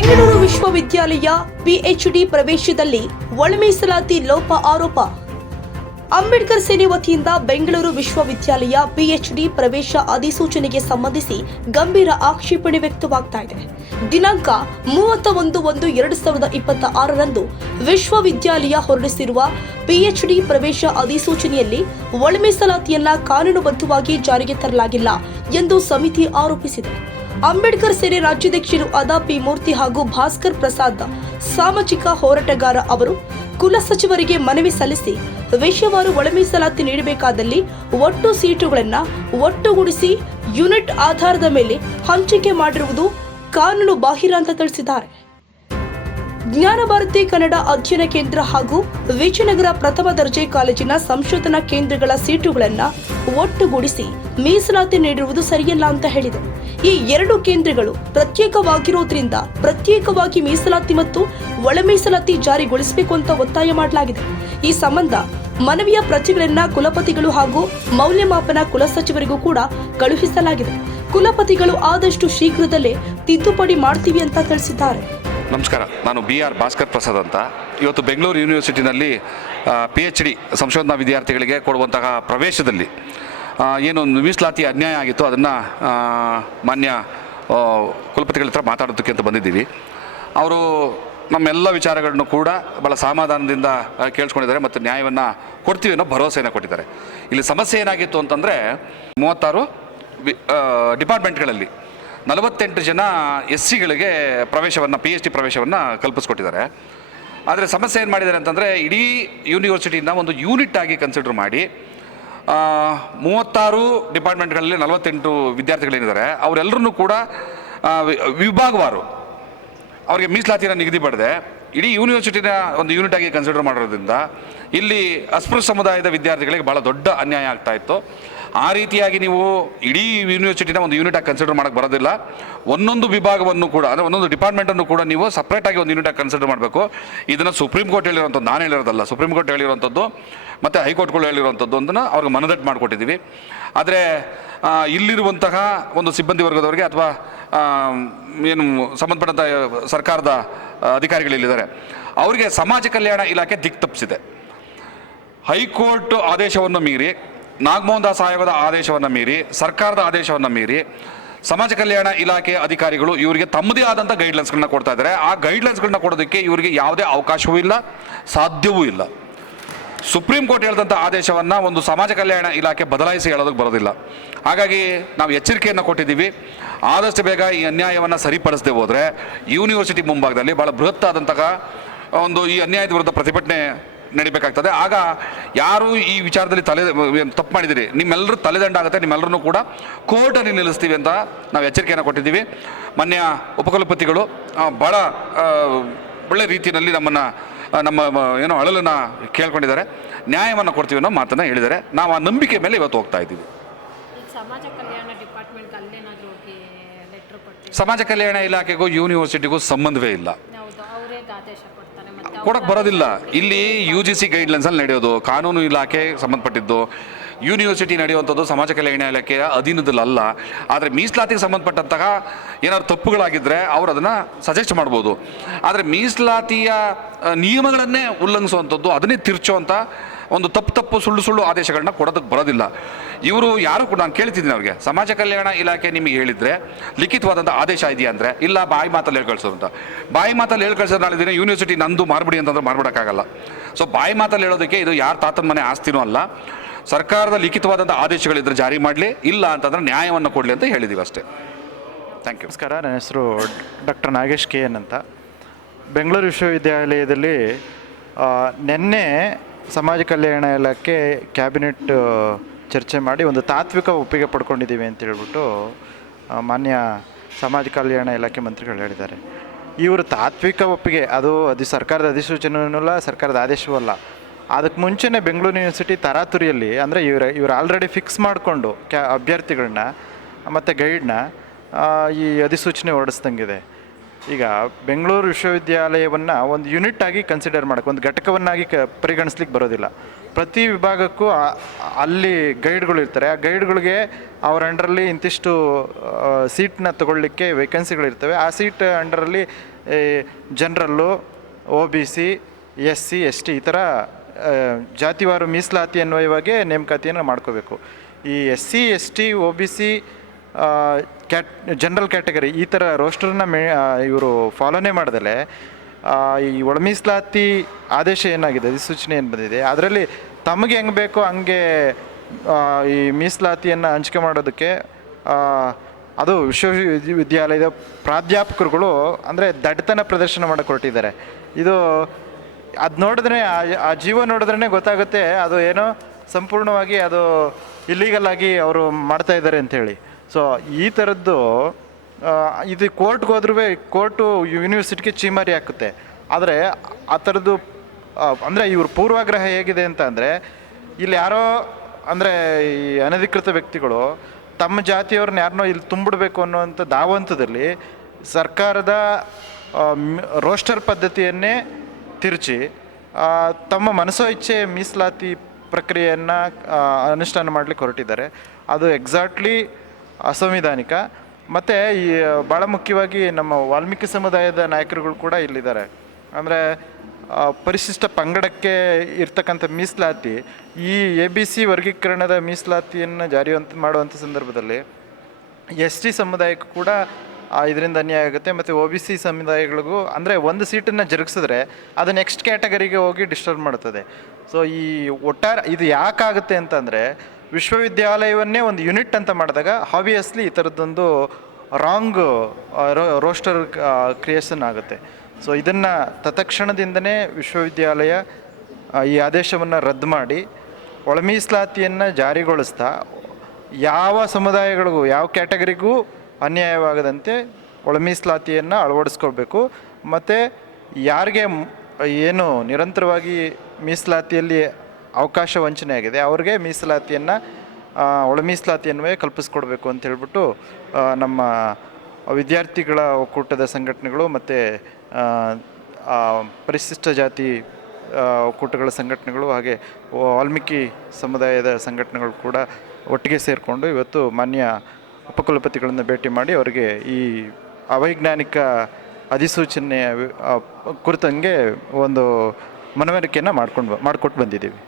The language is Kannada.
ಬೆಂಗಳೂರು ವಿಶ್ವವಿದ್ಯಾಲಯ ಪಿಎಚ್ಡಿ ಪ್ರವೇಶದಲ್ಲಿ ಒಳಮೀಸಲಾತಿ ಲೋಪ ಆರೋಪ. ಅಂಬೇಡ್ಕರ್ ಸೇನೆ ವತಿಯಿಂದ ಬೆಂಗಳೂರು ವಿಶ್ವವಿದ್ಯಾಲಯ ಪಿಎಚ್ಡಿ ಪ್ರವೇಶ ಅಧಿಸೂಚನೆಗೆ ಸಂಬಂಧಿಸಿ ಗಂಭೀರ ಆಕ್ಷೇಪಣೆ ವ್ಯಕ್ತವಾಗ್ತಾ ಇದೆ. ದಿನಾಂಕ ಮೂವತ್ತ ಒಂದು ಒಂದು ಎರಡು ಸಾವಿರದ ಇಪ್ಪತ್ತ ಆರರಂದು ವಿಶ್ವವಿದ್ಯಾಲಯ ಹೊರಡಿಸಿರುವ ಪಿಎಚ್ಡಿ ಪ್ರವೇಶ ಅಧಿಸೂಚನೆಯಲ್ಲಿ ಒಳಮೀಸಲಾತಿಯನ್ನ ಕಾನೂನುಬದ್ಧವಾಗಿ ಜಾರಿಗೆ ತರಲಾಗಿಲ್ಲ ಎಂದು ಸಮಿತಿ ಆರೋಪಿಸಿದೆ. ಅಂಬೇಡ್ಕರ್ ಸೇನೆ ರಾಜ್ಯಾಧ್ಯಕ್ಷರು ಆದ ಪಿ ಮೂರ್ತಿ ಹಾಗೂ ಭಾಸ್ಕರ್ ಪ್ರಸಾದ್ ಸಾಮಾಜಿಕ ಹೋರಾಟಗಾರ ಅವರು ಕುಲ ಸಚಿವರಿಗೆ ಮನವಿ ಸಲ್ಲಿಸಿ ವಿಷಯವಾರು ಒಳಮೀಸಲಾತಿ ನೀಡಬೇಕಾದಲ್ಲಿ ಒಟ್ಟು ಸೀಟುಗಳನ್ನು ಒಟ್ಟುಗೂಡಿಸಿ ಯೂನಿಟ್ ಆಧಾರದ ಮೇಲೆ ಹಂಚಿಕೆ ಮಾಡಿರುವುದು ಕಾನೂನು ಬಾಹಿರ ಅಂತ ತಿಳಿಸಿದ್ದಾರೆ. ಜ್ಞಾನ ಭಾರತಿ ಕನ್ನಡ ಅಧ್ಯಯನ ಕೇಂದ್ರ ಹಾಗೂ ವಿಜಯನಗರ ಪ್ರಥಮ ದರ್ಜೆ ಕಾಲೇಜಿನ ಸಂಶೋಧನಾ ಕೇಂದ್ರಗಳ ಸೀಟುಗಳನ್ನು ಒಟ್ಟುಗೂಡಿಸಿ ಮೀಸಲಾತಿ ನೀಡಿರುವುದು ಸರಿಯಲ್ಲ ಅಂತ ಹೇಳಿದೆ. ಈ ಎರಡು ಕೇಂದ್ರಗಳು ಪ್ರತ್ಯೇಕವಾಗಿರೋದ್ರಿಂದ ಪ್ರತ್ಯೇಕವಾಗಿ ಮೀಸಲಾತಿ ಮತ್ತು ಒಳ ಮೀಸಲಾತಿ ಜಾರಿಗೊಳಿಸಬೇಕು ಅಂತ ಒತ್ತಾಯ ಮಾಡಲಾಗಿದೆ. ಈ ಸಂಬಂಧ ಮನವಿಯ ಪ್ರತಿಗಳನ್ನ ಕುಲಪತಿಗಳು ಹಾಗೂ ಮೌಲ್ಯಮಾಪನ ಕುಲಸಚಿವರಿಗೂ ಕೂಡ ಕಳುಹಿಸಲಾಗಿದೆ. ಕುಲಪತಿಗಳು ಆದಷ್ಟು ಶೀಘ್ರದಲ್ಲೇ ತಿದ್ದುಪಡಿ ಮಾಡ್ತೀವಿ ಅಂತ ತಿಳಿಸಿದ್ದಾರೆ. ನಮಸ್ಕಾರ. ನಾನು ಬಿ ಆರ್ ಭಾಸ್ಕರ್ ಪ್ರಸಾದ್ ಅಂತ. ಇವತ್ತು ಬೆಂಗಳೂರು ಯೂನಿವರ್ಸಿಟಿನಲ್ಲಿ ಪಿ ಎಚ್ ಡಿ ಸಂಶೋಧನಾ ವಿದ್ಯಾರ್ಥಿಗಳಿಗೆ ಕೊಡುವಂತಹ ಪ್ರವೇಶದಲ್ಲಿ ಏನು ಮೀಸಲಾತಿ ಅನ್ಯಾಯ ಆಗಿತ್ತು ಅದನ್ನು ಮಾನ್ಯ ಕುಲಪತಿಗಳ ಹತ್ರ ಮಾತಾಡೋದಕ್ಕೆ ಅಂತ ಬಂದಿದ್ದೀವಿ. ಅವರು ನಮ್ಮೆಲ್ಲ ವಿಚಾರಗಳನ್ನು ಕೂಡ ಭಾಳ ಸಮಾಧಾನದಿಂದ ಕೇಳಿಸ್ಕೊಂಡಿದ್ದಾರೆ ಮತ್ತು ನ್ಯಾಯವನ್ನು ಕೊಡ್ತೀವಿ ಅನ್ನೋ ಭರವಸೆಯನ್ನು ಕೊಟ್ಟಿದ್ದಾರೆ. ಇಲ್ಲಿ ಸಮಸ್ಯೆ ಏನಾಗಿತ್ತು ಅಂತಂದರೆ, ಮೂವತ್ತಾರು ಡಿಪಾರ್ಟ್ಮೆಂಟ್ಗಳಲ್ಲಿ ನಲವತ್ತೆಂಟು ಜನ ಎಸ್ ಸಿಗಳಿಗೆ ಪ್ರವೇಶವನ್ನು ಪಿ ಎಚ್ ಡಿ ಪ್ರವೇಶವನ್ನು ಕಲ್ಪಿಸ್ಕೊಟ್ಟಿದ್ದಾರೆ. ಆದರೆ ಸಮಸ್ಯೆ ಏನು ಮಾಡಿದ್ದಾರೆ ಅಂತಂದರೆ, ಇಡೀ ಯೂನಿವರ್ಸಿಟಿನ ಒಂದು ಯೂನಿಟ್ ಆಗಿ ಕನ್ಸಿಡರ್ ಮಾಡಿ ಮೂವತ್ತಾರು ಡಿಪಾರ್ಟ್ಮೆಂಟ್ಗಳಲ್ಲಿ ನಲವತ್ತೆಂಟು ವಿದ್ಯಾರ್ಥಿಗಳೇನಿದ್ದಾರೆ ಅವರೆಲ್ಲರೂ ಕೂಡ ವಿಭಾಗವಾರು ಅವರಿಗೆ ಮೀಸಲಾತಿಯನ್ನು ನಿಗದಿ ಪಡೆದೆ. ಇಡೀ ಯೂನಿವರ್ಸಿಟಿನ ಒಂದು ಯೂನಿಟ್ ಆಗಿ ಕನ್ಸಿಡರ್ ಮಾಡಿರೋದ್ರಿಂದ, ಇಲ್ಲಿ ಅಸ್ಪೃಶ್ಯ ಸಮುದಾಯದ ವಿದ್ಯಾರ್ಥಿಗಳಿಗೆ ಭಾಳ ದೊಡ್ಡ ಅನ್ಯಾಯ ಆಗ್ತಾ ಇತ್ತು. ಆ ರೀತಿಯಾಗಿ ನೀವು ಇಡೀ ಯೂನಿವರ್ಸಿಟಿನ ಒಂದು ಯೂನಿಟ್ ಆಗಿ ಕನ್ಸಿಡರ್ ಮಾಡಕ್ಕೆ ಬರೋದಿಲ್ಲ. ಒಂದೊಂದು ವಿಭಾಗವನ್ನು ಕೂಡ, ಅಂದರೆ ಒಂದೊಂದು ಡಿಪಾರ್ಟ್ಮೆಂಟನ್ನು ಕೂಡ ನೀವು ಸಪ್ರೇಟಾಗಿ ಒಂದು ಯೂನಿಟ್ ಆಗಿ ಕನ್ಸಿಡರ್ ಮಾಡಬೇಕು. ಇದನ್ನು ಸುಪ್ರೀಂ ಕೋರ್ಟ್ ಹೇಳಿರುವಂಥದ್ದು, ನಾನು ಹೇಳಿರೋದಲ್ಲ ಸುಪ್ರೀಂ ಕೋರ್ಟ್ ಹೇಳಿರುವಂಥದ್ದು, ಮತ್ತು ಹೈಕೋರ್ಟ್ಗಳು ಹೇಳಿರುವಂಥದ್ದು ಅದನ್ನು ಅವ್ರಿಗೆ ಮನದಟ್ಟು ಮಾಡಿಕೊಟ್ಟಿದ್ದೀವಿ. ಆದರೆ ಇಲ್ಲಿರುವಂತಹ ಒಂದು ಸಿಬ್ಬಂದಿ ವರ್ಗದವರಿಗೆ ಅಥವಾ ಏನು ಸಂಬಂಧಪಟ್ಟಂಥ ಸರ್ಕಾರದ ಅಧಿಕಾರಿಗಳಿಲ್ಲಿದ್ದಾರೆ, ಅವರಿಗೆ ಸಮಾಜ ಕಲ್ಯಾಣ ಇಲಾಖೆ ದಿಕ್ ತಪ್ಪಿಸಿದೆ. ಹೈಕೋರ್ಟ್ ಆದೇಶವನ್ನು ಮೀರಿ ನಾಗಮೋಹನ್ ದಾಸ್ ಆಯೋಗದ ಆದೇಶವನ್ನು ಮೀರಿ, ಸರ್ಕಾರದ ಆದೇಶವನ್ನು ಮೀರಿ, ಸಮಾಜ ಕಲ್ಯಾಣ ಇಲಾಖೆ ಅಧಿಕಾರಿಗಳು ಇವರಿಗೆ ತಮ್ಮದೇ ಆದಂಥ ಗೈಡ್ಲೈನ್ಸ್ಗಳನ್ನ ಕೊಡ್ತಾ ಇದ್ದಾರೆ ಆ ಗೈಡ್ಲೈನ್ಸ್ಗಳನ್ನ ಕೊಡೋದಕ್ಕೆ ಇವರಿಗೆ ಯಾವುದೇ ಅವಕಾಶವೂ ಇಲ್ಲ, ಸಾಧ್ಯವೂ ಇಲ್ಲ. ಸುಪ್ರೀಂ ಕೋರ್ಟ್ ಹೇಳಿದಂಥ ಆದೇಶವನ್ನು ಒಂದು ಸಮಾಜ ಕಲ್ಯಾಣ ಇಲಾಖೆ ಬದಲಾಯಿಸಿ ಹೇಳೋದಕ್ಕೆ ಬರೋದಿಲ್ಲ. ಹಾಗಾಗಿ ನಾವು ಎಚ್ಚರಿಕೆಯನ್ನು ಕೊಟ್ಟಿದ್ದೀವಿ. ಆದಷ್ಟು ಬೇಗ ಈ ಅನ್ಯಾಯವನ್ನು ಸರಿಪಡಿಸದೆ ಹೋದರೆ ಯೂನಿವರ್ಸಿಟಿ ಮುಂಭಾಗದಲ್ಲಿ ಭಾಳ ಬೃಹತ್ತಾದಂತಹ ಒಂದು ಈ ಅನ್ಯಾಯದ ವಿರುದ್ಧ ಪ್ರತಿಭಟನೆ ನಡಿಬೇಕಾಗ್ತದೆ. ಆಗ ಯಾರು ಈ ವಿಚಾರದಲ್ಲಿ ತಲೆ ತಪ್ಪು ಮಾಡಿದಿರಿ ನಿಮ್ಮೆಲ್ಲರೂ ತಲೆದಂಡಾಗುತ್ತೆ ನಿಮ್ಮೆಲ್ಲರೂ ಕೂಡ ಕೋರ್ಟಲ್ಲಿ ನಿಲ್ಲಿಸ್ತೀವಿ ಅಂತ ನಾವು ಎಚ್ಚರಿಕೆಯನ್ನು ಕೊಟ್ಟಿದ್ದೀವಿ. ಮಾನ್ಯ ಉಪಕುಲಪತಿಗಳು ಭಾಳ ಒಳ್ಳೆ ರೀತಿಯಲ್ಲಿ ನಮ್ಮನ್ನು ನಮ್ಮ ಏನೋ ಅಳಲನ್ನು ಕೇಳ್ಕೊಂಡಿದ್ದಾರೆ. ನ್ಯಾಯವನ್ನು ಕೊಡ್ತೀವಿ ಅನ್ನೋ ಮಾತನ್ನು ಹೇಳಿದ್ದಾರೆ. ನಾವು ಆ ನಂಬಿಕೆ ಮೇಲೆ ಇವತ್ತು ಹೋಗ್ತಾ ಇದ್ದೀವಿ. ಸಮಾಜ ಕಲ್ಯಾಣ ಇಲಾಖೆಗೂ ಯೂನಿವರ್ಸಿಟಿಗೂ ಸಂಬಂಧವೇ ಇಲ್ಲ. ಕೊಡಕ್ಕೆ ಬರೋದಿಲ್ಲ. ಇಲ್ಲಿ ಯು ಜಿ ಸಿ ಗೈಡ್ಲೈನ್ಸಲ್ಲಿ ನಡೆಯೋದು, ಕಾನೂನು ಇಲಾಖೆ ಸಂಬಂಧಪಟ್ಟಿದ್ದು ಯೂನಿವರ್ಸಿಟಿ ನಡೆಯುವಂಥದ್ದು ಸಮಾಜ ಕಲ್ಯಾಣ ಇಲಾಖೆಯ ಅಧೀನದಲ್ಲಿ ಆದರೆ ಮೀಸಲಾತಿಗೆ ಸಂಬಂಧಪಟ್ಟಂತಹ ಏನಾದ್ರು ತಪ್ಪುಗಳಾಗಿದ್ದರೆ ಅವರು ಅದನ್ನು ಸಜೆಸ್ಟ್ ಮಾಡ್ಬೋದು. ಆದರೆ ಮೀಸಲಾತಿಯ ನಿಯಮಗಳನ್ನೇ ಉಲ್ಲಂಘಿಸುವಂಥದ್ದು, ಅದನ್ನೇ ತಿರ್ಚುವಂಥ ಒಂದು ತಪ್ಪು ತಪ್ಪು ಸುಳ್ಳು ಸುಳ್ಳು ಆದೇಶಗಳನ್ನ ಕೊಡೋದಕ್ಕೆ ಬರೋದಿಲ್ಲ. ಇವರು ಯಾರು ಕೂಡ ನಾನು ಕೇಳ್ತಿದ್ದೀನಿ ಅವ್ರಿಗೆ. ಸಮಾಜ ಕಲ್ಯಾಣ ಇಲಾಖೆ ನಿಮಗೆ ಹೇಳಿದರೆ ಲಿಖಿತವಾದಂಥ ಆದೇಶ ಇದೆಯಾ ಅಂದರೆ, ಇಲ್ಲ, ಬಾಯಿ ಮಾತಲ್ಲಿ ಹೇಳಿ ಅಂತ. ಬಾಯಿ ಮಾತಲ್ಲಿ ಹೇಳಿ ಕಳಿಸೋದು ನಾಳೆ ದಿನ ಯೂನಿವರ್ಸಿಟಿ ನಂದು ಮಾರ್ಬಿಡಿ ಅಂತಂದ್ರೆ ಮಾಡ್ಬಿಡೋಕ್ಕಾಗಲ್ಲ. ಸೊ ಬಾಯಿ ಮಾತಲ್ಲಿ ಹೇಳೋದಕ್ಕೆ ಇದು ಯಾರು ತಾತನ ಮನೆ ಆಸ್ತಿನೂ ಅಲ್ಲ. ಸರ್ಕಾರದ ಲಿಖಿತವಾದಂಥ ಆದೇಶಗಳಿದ್ರೆ ಜಾರಿ ಮಾಡಲಿ, ಇಲ್ಲ ಅಂತಂದ್ರೆ ನ್ಯಾಯವನ್ನು ಕೊಡಲಿ ಅಂತ ಹೇಳಿದ್ದೀವಿ ಅಷ್ಟೇ. ಥ್ಯಾಂಕ್ ಯು ನಮಸ್ಕಾರ, ನನ್ನ ಹೆಸರು ಡಾಕ್ಟರ್ ನಾಗೇಶ್ ಕೆ ಎನ್ ಅಂತ. ಬೆಂಗಳೂರು ವಿಶ್ವವಿದ್ಯಾಲಯದಲ್ಲಿ ನಿನ್ನೆ ಸಮಾಜ ಕಲ್ಯಾಣ ಇಲಾಖೆ ಕ್ಯಾಬಿನೆಟ್ ಚರ್ಚೆ ಮಾಡಿ ಒಂದು ತಾತ್ವಿಕ ಒಪ್ಪಿಗೆ ಪಡ್ಕೊಂಡಿದ್ದೀವಿ ಅಂತ ಹೇಳ್ಬಿಟ್ಟು ಮಾನ್ಯ ಸಮಾಜ ಕಲ್ಯಾಣ ಇಲಾಖೆ ಮಂತ್ರಿಗಳು ಹೇಳಿದ್ದಾರೆ. ಇವರು ತಾತ್ವಿಕ ಒಪ್ಪಿಗೆ, ಅದು ಅದು ಸರ್ಕಾರದ ಅಧಿಸೂಚನೆಯೂ ಅಲ್ಲ ಸರ್ಕಾರದ ಆದೇಶವೂ ಅಲ್ಲ. ಅದಕ್ಕೆ ಮುಂಚೆನೇ ಬೆಂಗಳೂರು ಯೂನಿವರ್ಸಿಟಿ ತರಾತುರಿಯಲ್ಲಿ, ಅಂದರೆ ಇವರು ಇವರು ಆಲ್ರೆಡಿ ಫಿಕ್ಸ್ ಮಾಡಿಕೊಂಡು ಕ್ಯಾ ಅಭ್ಯರ್ಥಿಗಳನ್ನ ಮತ್ತು ಗೈಡ್ನ ಈ ಅಧಿಸೂಚನೆ ಹೊರಡಿಸ್ದಂಗಿದೆ. ಈಗ ಬೆಂಗಳೂರು ವಿಶ್ವವಿದ್ಯಾಲಯವನ್ನು ಒಂದು ಯೂನಿಟ್ ಆಗಿ ಕನ್ಸಿಡರ್ ಮಾಡೋಕ್ಕೆ ಒಂದು ಘಟಕವನ್ನಾಗಿ ಕ ಪರಿಗಣಿಸ್ಲಿಕ್ಕೆ ಬರೋದಿಲ್ಲ. ಪ್ರತಿ ವಿಭಾಗಕ್ಕೂ ಅಲ್ಲಿ ಗೈಡ್ಗಳು ಇರ್ತಾರೆ. ಆ ಗೈಡ್ಗಳಿಗೆ ಅವ್ರ ಅಂಡರಲ್ಲಿ ಇಂತಿಷ್ಟು ಸೀಟ್ನ ತಗೊಳ್ಳಿಕ್ಕೆ ವೇಕೆನ್ಸಿಗಳಿರ್ತವೆ ಆ ಸೀಟ್ ಅಂಡರಲ್ಲಿ ಜನರಲ್ಲು O B C S C S T ಈ ಥರ ಜಾತಿವಾರು ಮೀಸಲಾತಿ ಅನ್ವಯವಾಗಿ ನೇಮಕಾತಿಯನ್ನು ಮಾಡ್ಕೋಬೇಕು. ಈ S C S T O B C cat general category ಈ ಥರ ರೋಸ್ಟರನ್ನ ಮೇ ಇವರು ಫಾಲೋನೇ ಮಾಡ್ದಲೆ ಈ ಒಳಮೀಸಲಾತಿ ಆದೇಶ ಏನಾಗಿದೆ, ಅಧಿಸೂಚನೆ ಏನು ಬಂದಿದೆ, ಅದರಲ್ಲಿ ತಮಗೆ ಹೆಂಗೆ ಬೇಕೋ ಹಂಗೆ ಈ ಮೀಸಲಾತಿಯನ್ನು ಹಂಚಿಕೆ ಮಾಡೋದಕ್ಕೆ ಅದು ವಿಶ್ವವಿದ್ಯಾಲಯದ ಪ್ರಾಧ್ಯಾಪಕರುಗಳು ಅಂದರೆ ದಡ್ಡತನ ಪ್ರದರ್ಶನ ಮಾಡಕ್ಕೆ ಹೊರಟಿದ್ದಾರೆ ಇದು ಅದು ನೋಡಿದ್ರೆ ಆ- ಜೀವ ನೋಡಿದ್ರೇ ಗೊತ್ತಾಗುತ್ತೆ, ಅದು ಏನೋ ಸಂಪೂರ್ಣವಾಗಿ ಅದು ಇಲ್ಲೀಗಲ್ ಆಗಿ ಅವರು ಮಾಡ್ತಾ ಇದ್ದಾರೆ ಅಂಥೇಳಿ ಸೊ ಈ ಥರದ್ದು ಇದು ಕೋರ್ಟ್ಗೆ ಹೋದ್ರೂ ಕೋರ್ಟು ಯೂನಿವರ್ಸಿಟಿಗೆ ಚೀಮಾರಿ ಹಾಕುತ್ತೆ. ಆದರೆ, ಆ ಥರದ್ದು ಅಂದರೆ ಇವ್ರ ಪೂರ್ವಾಗ್ರಹ ಹೇಗಿದೆ ಅಂತ ಅಂದರೆ, ಇಲ್ಲಿ ಯಾರೋ, ಅಂದರೆ ಈ ಅನಧಿಕೃತ ವ್ಯಕ್ತಿಗಳು ತಮ್ಮ ಜಾತಿಯವ್ರನ್ನ ಯಾರನ್ನೋ ಇಲ್ಲಿ ತುಂಬಿಡ್ಬೇಕು ಅನ್ನೋವಂಥ ದಾವಂತದಲ್ಲಿ ಸರ್ಕಾರದ ರೋಸ್ಟರ್ ಪದ್ಧತಿಯನ್ನೇ ತಿರುಚಿ ತಮ್ಮ ಮನಸ್ಸೋ ಇಚ್ಛೆ ಮೀಸಲಾತಿ ಪ್ರಕ್ರಿಯೆಯನ್ನು ಅನುಷ್ಠಾನ ಮಾಡಲಿಕ್ಕೆ ಹೊರಟಿದ್ದಾರೆ. ಅದು ಎಕ್ಸಾಕ್ಟ್ಲಿ ಅಸಂವಿಧಾನಿಕ. ಮತ್ತು ಈ ಭಾಳ ಮುಖ್ಯವಾಗಿ ನಮ್ಮ ವಾಲ್ಮೀಕಿ ಸಮುದಾಯದ ನಾಯಕರುಗಳು ಕೂಡ ಇಲ್ಲಿದ್ದಾರೆ. ಅಂದರೆ ಪರಿಶಿಷ್ಟ ಪಂಗಡಕ್ಕೆ ಇರ್ತಕ್ಕಂಥ ಮೀಸಲಾತಿ, ಈ ಎ ಬಿ ಸಿ ವರ್ಗೀಕರಣದ ಮೀಸಲಾತಿಯನ್ನು ಜಾರಿವಂತ ಮಾಡುವಂಥ ಸಂದರ್ಭದಲ್ಲಿ ಎಸ್ ಟಿ ಸಮುದಾಯಕ್ಕೂ ಕೂಡ ಇದರಿಂದ ಅನ್ಯಾಯ ಆಗುತ್ತೆ. ಮತ್ತು ಒ ಬಿ ಸಿ ಸಮುದಾಯಗಳಿಗೂ, ಅಂದರೆ ಒಂದು ಸೀಟನ್ನು ಜರುಗಿಸಿದ್ರೆ ಅದು ನೆಕ್ಸ್ಟ್ ಕ್ಯಾಟಗರಿಗೆ ಹೋಗಿ ಡಿಸ್ಟರ್ಬ್ ಮಾಡುತ್ತದೆ. ಸೊ ಈ ಒಟ್ಟಾರೆ, ಇದು ಯಾಕಾಗುತ್ತೆ ಅಂತಂದರೆ ವಿಶ್ವವಿದ್ಯಾಲಯವನ್ನೇ ಒಂದು ಯೂನಿಟ್ ಅಂತ ಮಾಡಿದಾಗ ಹಾಬಿಯಸ್ಲಿ ಈ ಥರದ್ದೊಂದು ರಾಂಗ್ ರೋಸ್ಟರ್ ಕ್ರಿಯೇಷನ್ ಆಗುತ್ತೆ. ಸೊ ಇದನ್ನು ತತ್ಕ್ಷಣದಿಂದನೇ ವಿಶ್ವವಿದ್ಯಾಲಯ ಈ ಆದೇಶವನ್ನು ರದ್ದು ಮಾಡಿ ಒಳ ಮೀಸಲಾತಿಯನ್ನು ಜಾರಿಗೊಳಿಸ್ತಾ, ಯಾವ ಸಮುದಾಯಗಳಿಗೂ, ಯಾವ ಕ್ಯಾಟಗರಿಗೂ ಅನ್ಯಾಯವಾಗದಂತೆ ಒಳ ಮೀಸಲಾತಿಯನ್ನು ಅಳವಡಿಸ್ಕೊಳ್ಬೇಕು. ಮತ್ತು ಯಾರಿಗೆ ಏನು ನಿರಂತರವಾಗಿ ಮೀಸಲಾತಿಯಲ್ಲಿ ಅವಕಾಶ ವಂಚನೆ ಆಗಿದೆ ಅವ್ರಿಗೆ ಮೀಸಲಾತಿಯನ್ನು ಒಳ ಮೀಸಲಾತಿಯನ್ವೇ ಕಲ್ಪಿಸ್ಕೊಡ್ಬೇಕು ಅಂತ ಹೇಳ್ಬಿಟ್ಟು ನಮ್ಮ ವಿದ್ಯಾರ್ಥಿಗಳ ಒಕ್ಕೂಟದ ಸಂಘಟನೆಗಳು ಮತ್ತು ಪರಿಶಿಷ್ಟ ಜಾತಿ ಒಕ್ಕೂಟಗಳ ಸಂಘಟನೆಗಳು ಹಾಗೆ ವಾಲ್ಮೀಕಿ ಸಮುದಾಯದ ಸಂಘಟನೆಗಳು ಕೂಡ ಒಟ್ಟಿಗೆ ಸೇರಿಕೊಂಡು ಇವತ್ತು ಮಾನ್ಯ ಉಪಕುಲಪತಿಗಳನ್ನು ಭೇಟಿ ಮಾಡಿ ಅವರಿಗೆ ಈ ಅವೈಜ್ಞಾನಿಕ ಅಧಿಸೂಚನೆಯ ಕುರಿತಂಗೆ ಒಂದು ಮನವರಿಕೆಯನ್ನು ಮಾಡ್ಕೊಂಡು ಮಾಡಿಕೊಟ್ಟು ಬಂದಿದ್ದೀವಿ.